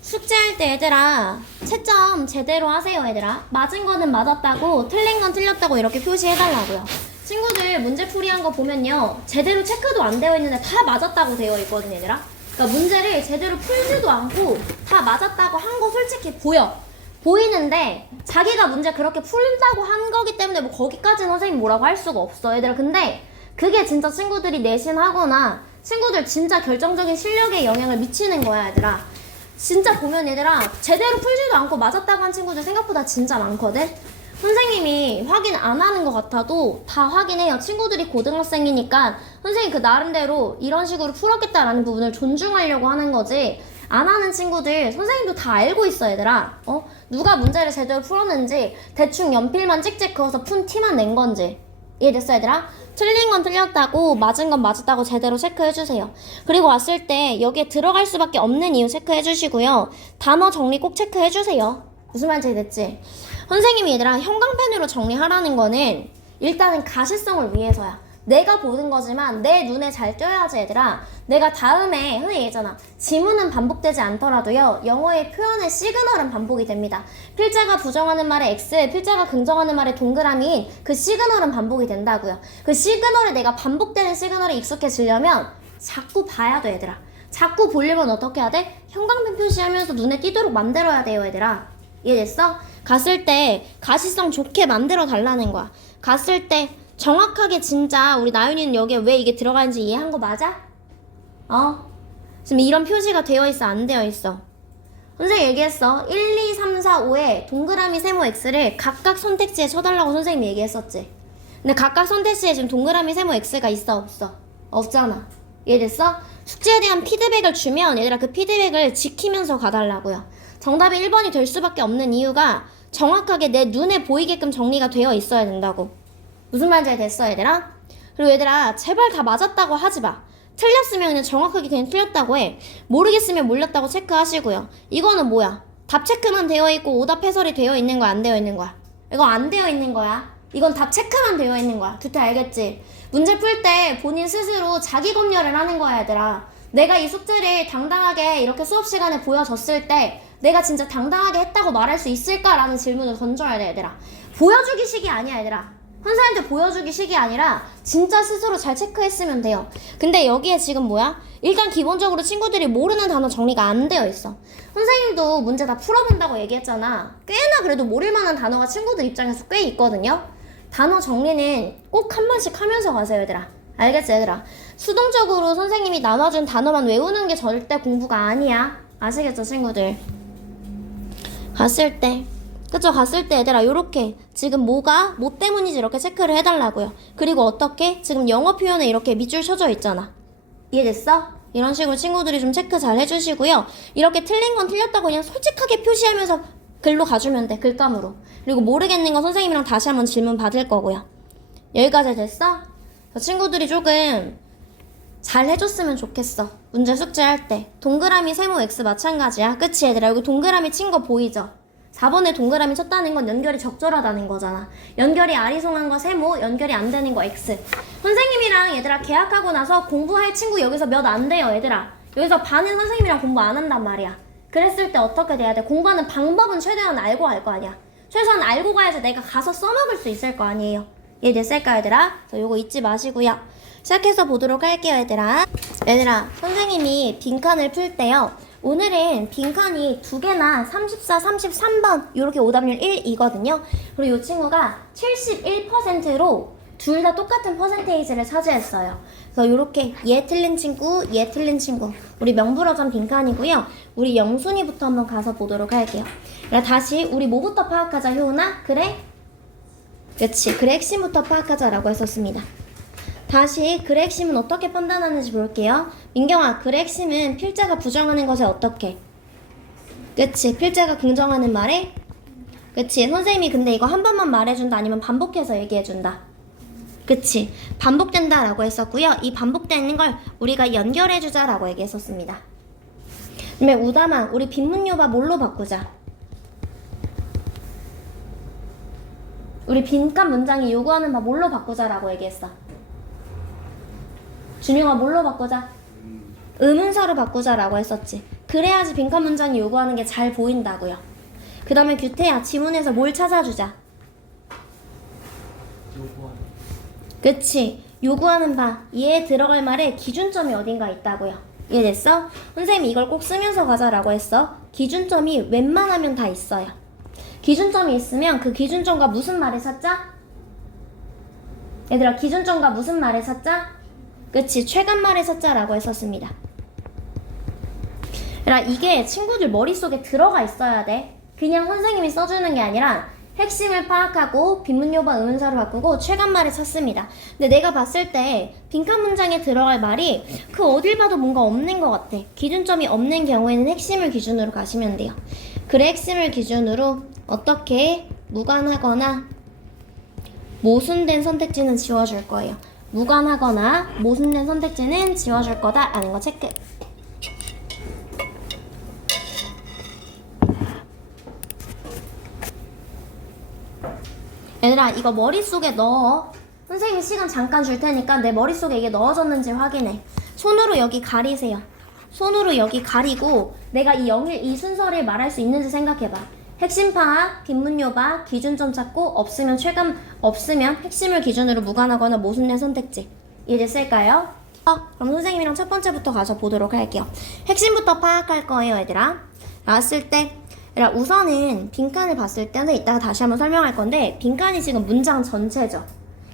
숙제할 때 얘들아 채점 제대로 하세요. 얘들아 맞은 거는 맞았다고 틀린 건 틀렸다고 이렇게 표시해달라고요. 친구들 문제풀이한 거 보면요 제대로 체크도 안 되어 있는데 다 맞았다고 되어 있거든. 얘들아 그러니까 문제를 제대로 풀지도 않고 다 맞았다고 한 거 솔직히 보이는데 자기가 문제 그렇게 풀다고 한 거기 때문에 뭐 거기까지는 선생님 뭐라고 할 수가 없어. 얘들아 근데 그게 진짜 친구들이 내신하거나 친구들 진짜 결정적인 실력에 영향을 미치는 거야. 얘들아 진짜 보면 얘들아 제대로 풀지도 않고 맞았다고 한 친구들 생각보다 진짜 많거든. 선생님이 확인 안 하는 것 같아도 다 확인해요. 친구들이 고등학생이니까 선생님이 그 나름대로 이런 식으로 풀었겠다라는 부분을 존중하려고 하는 거지. 안 하는 친구들 선생님도 다 알고 있어. 얘들아 누가 문제를 제대로 풀었는지 대충 연필만 찍찍 그어서 푼 티만 낸 건지 이해됐어. 얘들아 틀린 건 틀렸다고 맞은 건 맞았다고 제대로 체크해주세요. 그리고 왔을 때 여기에 들어갈 수밖에 없는 이유 체크해주시고요. 단어 정리 꼭 체크해주세요. 무슨 말인지 됐지? 선생님이 얘들아 형광펜으로 정리하라는 거는 일단은 가시성을 위해서야. 내가 보는 거지만 내 눈에 잘 띄어야지. 얘들아 내가 다음에 흔히 얘기했잖아. 지문은 반복되지 않더라도요 영어의 표현의 시그널은 반복이 됩니다. 필자가 부정하는 말에 X, 필자가 긍정하는 말에 동그라미인 그 시그널은 반복이 된다고요. 그 시그널에 내가 반복되는 시그널에 익숙해지려면 자꾸 봐야 돼. 얘들아 자꾸 보려면 어떻게 해야 돼? 형광펜 표시하면서 눈에 띄도록 만들어야 돼요. 얘들아 이해됐어? 갔을 때 가시성 좋게 만들어 달라는 거야. 갔을 때 정확하게 진짜 우리 나윤이는 여기에 왜 이게 들어가는지 이해한 거 맞아? 지금 이런 표시가 되어 있어 안 되어 있어? 선생님 얘기했어. 1, 2, 3, 4, 5에 동그라미 세모 X를 각각 선택지에 쳐달라고 선생님이 얘기했었지. 근데 각각 선택지에 지금 동그라미 세모 X가 있어 없어? 없잖아. 이해됐어? 숙제에 대한 피드백을 주면 얘들아 그 피드백을 지키면서 가달라고요. 정답이 1번이 될 수밖에 없는 이유가 정확하게 내 눈에 보이게끔 정리가 되어 있어야 된다고. 무슨 말인지 됐어 얘들아? 그리고 얘들아 제발 다 맞았다고 하지 마. 틀렸으면 그냥 정확하게 그냥 틀렸다고 해. 모르겠으면 몰랐다고 체크하시고요. 이거는 뭐야? 답 체크만 되어 있고 오답 해설이 되어 있는 거야 안 되어 있는 거야? 이거 안 되어 있는 거야. 이건 답 체크만 되어 있는 거야. 두태 알겠지? 문제 풀 때 본인 스스로 자기 검열을 하는 거야. 얘들아 내가 이 숙제를 당당하게 이렇게 수업 시간에 보여줬을 때 내가 진짜 당당하게 했다고 말할 수 있을까라는 질문을 던져야 돼. 얘들아 보여주기 식이 아니야. 얘들아 선생님한테 보여주기 식이 아니라 진짜 스스로 잘 체크했으면 돼요. 근데 여기에 지금 뭐야? 일단 기본적으로 친구들이 모르는 단어 정리가 안 되어 있어. 선생님도 문제 다 풀어본다고 얘기했잖아. 꽤나 그래도 모를 만한 단어가 친구들 입장에서 꽤 있거든요. 단어 정리는 꼭 한 번씩 하면서 가세요. 얘들아 알겠지? 얘들아 수동적으로 선생님이 나눠준 단어만 외우는 게 절대 공부가 아니야. 아시겠죠 친구들? 갔을 때 그쵸? 갔을 때 얘들아 요렇게 지금 뭐 때문인지 이렇게 체크를 해달라고요. 그리고 어떻게? 지금 영어 표현에 이렇게 밑줄 쳐져 있잖아. 이해됐어? 이런 식으로 친구들이 좀 체크 잘 해주시고요. 이렇게 틀린 건 틀렸다고 그냥 솔직하게 표시하면서 글로 가주면 돼. 글감으로. 그리고 모르겠는 거 선생님이랑 다시 한번 질문 받을 거고요. 여기까지 됐어? 친구들이 조금 잘 해줬으면 좋겠어. 문제 숙제할 때 동그라미 세모 X 마찬가지야. 그치 얘들아? 여기 동그라미 친 거 보이죠? 4번에 동그라미 쳤다는 건 연결이 적절하다는 거잖아. 연결이 아리송한 거 세모, 연결이 안 되는 거 X. 선생님이랑 얘들아 계약하고 나서 공부할 친구 여기서 몇 안 돼요. 얘들아 여기서 반은 선생님이랑 공부 안 한단 말이야. 그랬을 때 어떻게 돼야 돼? 공부하는 방법은 최대한 알고 갈 거 아니야. 최소한 알고 가야지 내가 가서 써먹을 수 있을 거 아니에요. 이해됐을까 얘들아? 그래서 요거 잊지 마시고요. 시작해서 보도록 할게요. 얘들아 선생님이 빈칸을 풀 때요 오늘은 빈칸이 2개나 34, 33번 이렇게 오답률 1이거든요. 그리고 이 친구가 71%로 둘 다 똑같은 퍼센테이지를 차지했어요. 그래서 이렇게 얘 틀린 친구, 얘 틀린 친구 우리 명불허전 빈칸이고요. 우리 영순이부터 한번 가서 보도록 할게요. 다시 우리 뭐부터 파악하자 효은아? 그래? 그치 그래 핵심부터 파악하자라고 했었습니다. 다시 글의 핵심은 어떻게 판단하는지 볼게요. 민경아 글의 핵심은 필자가 부정하는 것에 어떻게? 그치 필자가 긍정하는 말에? 그치 선생님이 근데 이거 한 번만 말해준다 아니면 반복해서 얘기해준다? 그치 반복된다 라고 했었고요. 이 반복되는 걸 우리가 연결해주자 라고 얘기했었습니다. 그다음에 우담아 우리 빈문요바 뭘로 바꾸자? 우리 빈칸 문장이 요구하는 바 뭘로 바꾸자 라고 얘기했어? 준영아 뭘로 바꾸자? 의문사로 바꾸자 라고 했었지. 그래야지 빈칸 문장이 요구하는 게 잘 보인다고요. 그 다음에 규태야, 지문에서 뭘 찾아주자. 요구하는. 그치. 요구하는 바, 얘에 들어갈 말에 기준점이 어딘가 있다고요. 이해됐어? 선생님이 이걸 꼭 쓰면서 가자라고 했어. 기준점이 웬만하면 다 있어요. 기준점이 있으면 그 기준점과 무슨 말을 찾자? 얘들아, 기준점과 무슨 말을 찾자? 그치. 최간말을 찾자라고 했었습니다. 얘들아, 이게 친구들 머릿속에 들어가 있어야 돼. 그냥 선생님이 써주는 게 아니라 핵심을 파악하고 빈문요바 의문사로 바꾸고 최간말을 찾습니다. 근데 내가 봤을 때 빈칸 문장에 들어갈 말이 그 어딜 봐도 뭔가 없는 것 같아. 기준점이 없는 경우에는 핵심을 기준으로 가시면 돼요. 그래, 핵심을 기준으로 어떻게 무관하거나 모순된 선택지는 지워줄 거예요. 무관하거나 모순된 선택지는 지워줄 거다라는 거 체크. 얘들아, 이거 머릿속에 넣어. 선생님이 시간 잠깐 줄 테니까 내 머릿속에 이게 넣어졌는지 확인해. 손으로 여기 가리세요. 손으로 여기 가리고 내가 이 순서를 말할 수 있는지 생각해봐. 핵심 파악, 빈문요바, 기준점 찾고, 없으면 핵심을 기준으로 무관하거나 모순된 선택지. 이해됐을까요? 그럼 선생님이랑 첫 번째부터 가서 보도록 할게요. 핵심부터 파악할 거예요, 얘들아. 나왔을 때 우선은 빈칸을 봤을 때는 이따가 다시 한번 설명할 건데, 빈칸이 지금 문장 전체죠.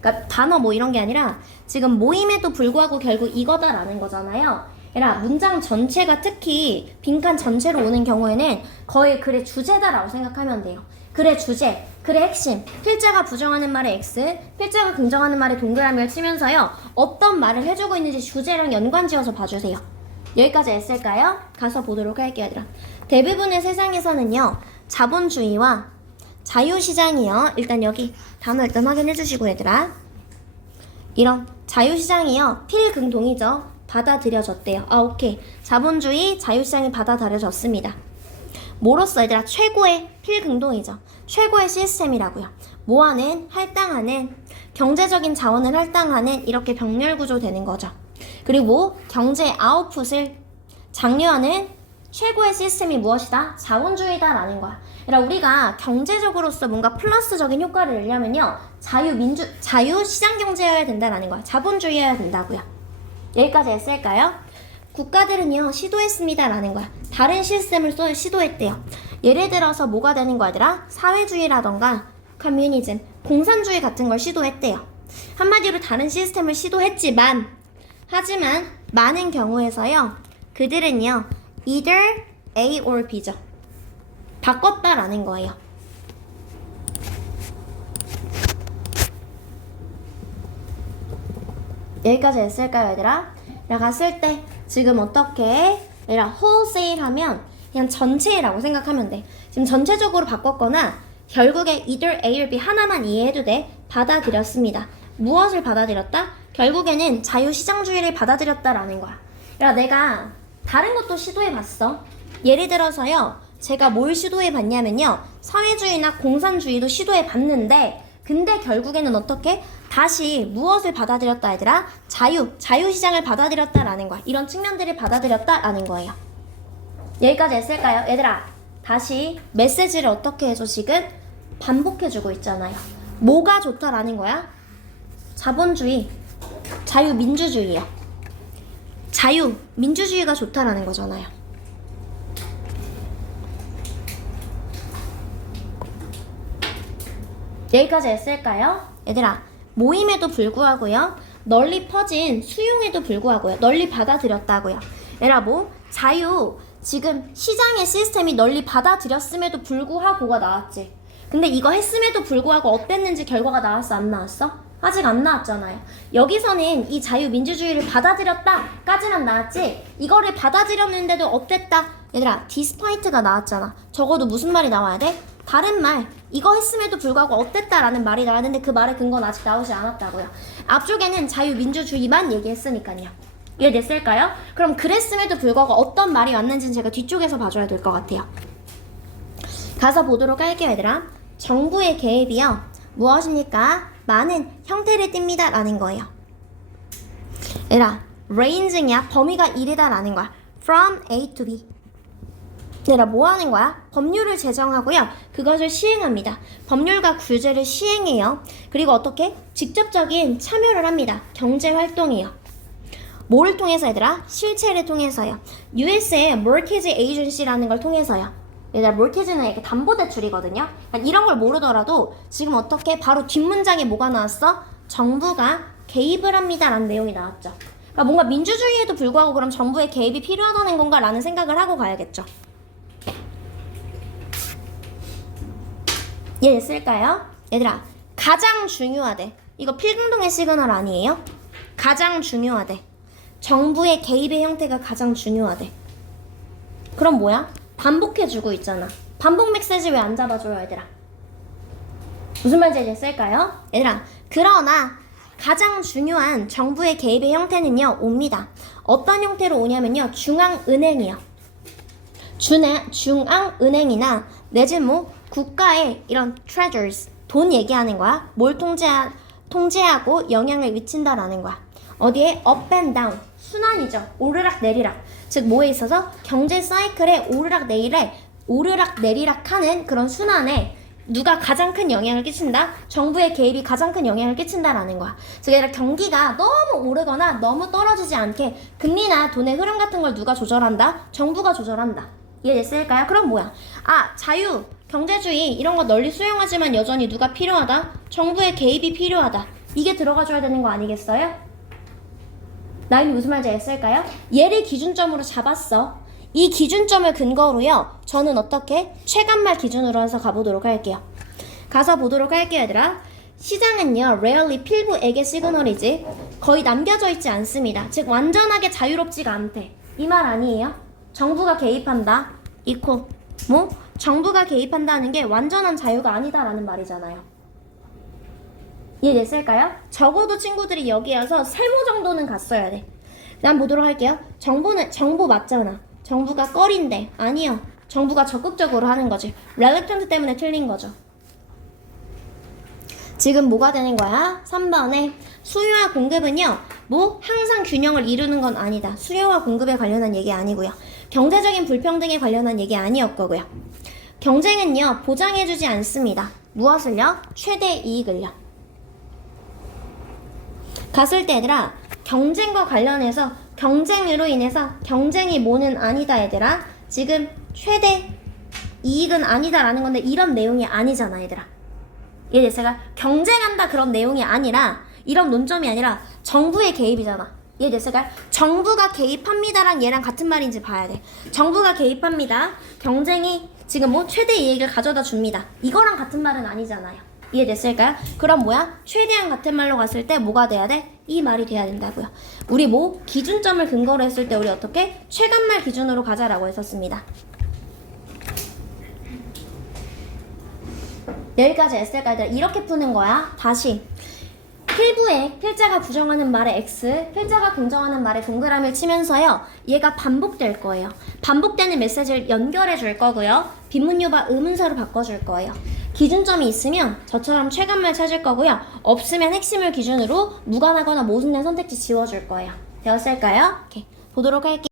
그러니까 단어 뭐 이런 게 아니라 지금 모임에도 불구하고 결국 이거다라는 거잖아요. 얘들아, 문장 전체가 특히 빈칸 전체로 오는 경우에는 거의 글의 주제다라고 생각하면 돼요. 글의 주제, 글의 핵심, 필자가 부정하는 말에 X, 필자가 긍정하는 말에 동그라미를 치면서요, 어떤 말을 해주고 있는지 주제랑 연관지어서 봐주세요. 여기까지 했을까요? 가서 보도록 할게요, 얘들아. 대부분의 세상에서는요, 자본주의와 자유시장이요. 일단 여기 단어 일단 확인해 주시고, 얘들아. 이런 자유시장이요, 필긍동이죠. 받아들여졌대요. 오케이. 자본주의, 자유시장이 받아들여졌습니다. 뭐로써 얘들아? 최고의 필긍동이죠. 최고의 시스템이라고요. 뭐하는? 할당하는, 경제적인 자원을 할당하는, 이렇게 병렬구조 되는 거죠. 그리고 경제 아웃풋을 장려하는 최고의 시스템이 무엇이다? 자본주의다라는 거야. 그러니까 우리가 경제적으로서 뭔가 플러스적인 효과를 내려면요, 자유시장 경제여야 된다라는 거야. 자본주의여야 된다고요. 여기까지 했을까요? 국가들은요, 시도했습니다라는 거야. 다른 시스템을 시도했대요. 예를 들어서 뭐가 되는 거야, 얘들아? 사회주의라던가 커뮤니즘, 공산주의 같은 걸 시도했대요. 한마디로 다른 시스템을 하지만 많은 경우에서요, 그들은요, either A or B죠. 바꿨다라는 거예요. 여기까지 했을까요, 얘들아? 갔을 때 지금 어떻게 얘들아, wholesale 하면 그냥 전체라고 생각하면 돼. 지금 전체적으로 바꿨거나 결국에 either A or B 하나만 이해해도 돼. 받아들였습니다. 무엇을 받아들였다? 결국에는 자유시장주의를 받아들였다라는 거야. 그러니까 내가 다른 것도 시도해봤어. 예를 들어서요, 제가 뭘 시도해봤냐면요, 사회주의나 공산주의도 시도해봤는데, 근데 결국에는 어떻게? 다시 무엇을 받아들였다, 얘들아? 자유시장을 받아들였다라는 거야. 이런 측면들을 받아들였다라는 거예요. 여기까지 했을까요? 얘들아, 다시 메시지를 어떻게 해줘? 지금 반복해주고 있잖아요. 뭐가 좋다라는 거야? 자본주의, 자유민주주의요. 자유민주주의가 좋다라는 거잖아요. 여기까지 했을까요? 얘들아, 모임에도 불구하고요, 널리 퍼진 수용에도 불구하고요, 널리 받아들였다고요. 얘들아, 지금 시장의 시스템이 널리 받아들였음에도 불구하고가 나왔지. 근데 이거 했음에도 불구하고 어땠는지 결과가 나왔어, 안 나왔어? 아직 안 나왔잖아요. 여기서는 이 자유민주주의를 받아들였다까지만 나왔지, 이거를 받아들였는데도 어땠다? 얘들아, despite가 나왔잖아. 적어도 무슨 말이 나와야 돼? 다른 말, 이거 했음에도 불구하고 어땠다라는 말이 나와야 되는데 그 말의 근거는 아직 나오지 않았다고요. 앞쪽에는 자유민주주의만 얘기했으니까요. 이해됐을까요? 그럼 그랬음에도 불구하고 어떤 말이 왔는지는 제가 뒤쪽에서 봐줘야 될 것 같아요. 가서 보도록 할게요, 얘들아. 정부의 개입이요, 무엇입니까? 많은 형태를 띱니다 라는 거예요. 얘들아, ranging이야, 범위가 이르다 라는 거야. From A to B. 얘들아 뭐 하는 거야? 법률을 제정하고요. 그것을 시행합니다. 법률과 규제를 시행해요. 그리고 어떻게? 직접적인 참여를 합니다. 경제활동이요. 뭐를 통해서 얘들아? 실체를 통해서요. US의 Mortgage Agency라는 걸 통해서요. 얘들아 mortgage는 이렇게 담보대출이거든요. 그러니까 이런 걸 모르더라도 지금 어떻게 바로 뒷문장에 뭐가 나왔어? 정부가 개입을 합니다 라는 내용이 나왔죠. 그러니까 뭔가 민주주의에도 불구하고 그럼 정부의 개입이 필요하다는 건가 라는 생각을 하고 가야겠죠. 얘 쓸까요? 얘들아 가장 중요하대. 이거 필금동의 시그널 아니에요? 가장 중요하대. 정부의 개입의 형태가 가장 중요하대. 그럼 뭐야? 반복해주고 있잖아. 반복 메시지 왜 안 잡아줘요 얘들아? 무슨 말인지 이제 쓸까요? 얘들아 그러나 가장 중요한 정부의 개입의 형태는요 옵니다. 어떤 형태로 오냐면요 중앙은행이요. 중앙은행이나 내지는 뭐 국가의 이런 treasures 돈 얘기하는 거야. 뭘 통제하고 영향을 미친다라는 거야. 어디에? up and down 순환이죠. 오르락 내리락. 즉 뭐에 있어서 경제 사이클에 오르락 내리락 하는 그런 순환에 누가 가장 큰 영향을 끼친다? 정부의 개입이 가장 큰 영향을 끼친다라는 거야. 즉 얘들아 경기가 너무 오르거나 너무 떨어지지 않게 금리나 돈의 흐름 같은 걸 누가 조절한다? 정부가 조절한다. 이해됐을까요? 그럼 뭐야? 아 자유, 경제주의 이런 거 널리 수용하지만 여전히 누가 필요하다? 정부의 개입이 필요하다. 이게 들어가줘야 되는 거 아니겠어요? 나인이 무슨 말인지 알았을까요? 얘를 기준점으로 잡았어. 이 기준점을 근거로요. 저는 어떻게? 최간말 기준으로 해서 가보도록 할게요. 가서 보도록 할게요 얘들아. 시장은요 rarely 필부에게 시그널이지 거의 남겨져 있지 않습니다. 즉 완전하게 자유롭지가 않대. 이 말 아니에요? 정부가 개입한다. 이코 뭐? 정부가 개입한다는 게 완전한 자유가 아니다라는 말이잖아요. 이해됐을까요? 적어도 친구들이 여기 와서 세모 정도는 갔어야 돼. 난 보도록 할게요. 정보 맞잖아. 정부가 꺼린데 아니요. 정부가 적극적으로 하는 거지. reluctant 때문에 틀린 거죠. 지금 뭐가 되는 거야? 3번에 수요와 공급은요. 뭐 항상 균형을 이루는 건 아니다. 수요와 공급에 관련한 얘기 아니고요. 경제적인 불평등에 관련한 얘기 아니었고요. 경쟁은요. 보장해주지 않습니다. 무엇을요? 최대 이익을요. 갔을 때 얘들아 경쟁과 관련해서 경쟁으로 인해서 경쟁이 뭐는 아니다 얘들아. 지금 최대 이익은 아니다라는 건데 이런 내용이 아니잖아 얘들아. 이해됐어요? 경쟁한다 그런 내용이 아니라 이런 논점이 아니라 정부의 개입이잖아. 이해됐어요? 정부가 개입합니다랑 얘랑 같은 말인지 봐야 돼. 정부가 개입합니다. 경쟁이 지금 뭐 최대 이익을 가져다 줍니다. 이거랑 같은 말은 아니잖아요. 이해됐을까요? 그럼 뭐야? 최대한 같은 말로 갔을 때 뭐가 돼야 돼? 이 말이 돼야 된다고요. 우리 뭐 기준점을 근거로 했을 때 우리 어떻게? 최간말 기준으로 가자라고 했었습니다. 여기까지 했을까요? 이렇게 푸는 거야. 다시 필부에 필자가 부정하는 말에 X, 필자가 긍정하는 말에 동그라미를 치면서요. 얘가 반복될 거예요. 반복되는 메시지를 연결해 줄 거고요. 빈문유바 의문사로 바꿔줄 거예요. 기준점이 있으면 저처럼 최간말 찾을 거고요. 없으면 핵심을 기준으로 무관하거나 모순된 선택지 지워줄 거예요. 되었을까요? 오케이. 보도록 할게요.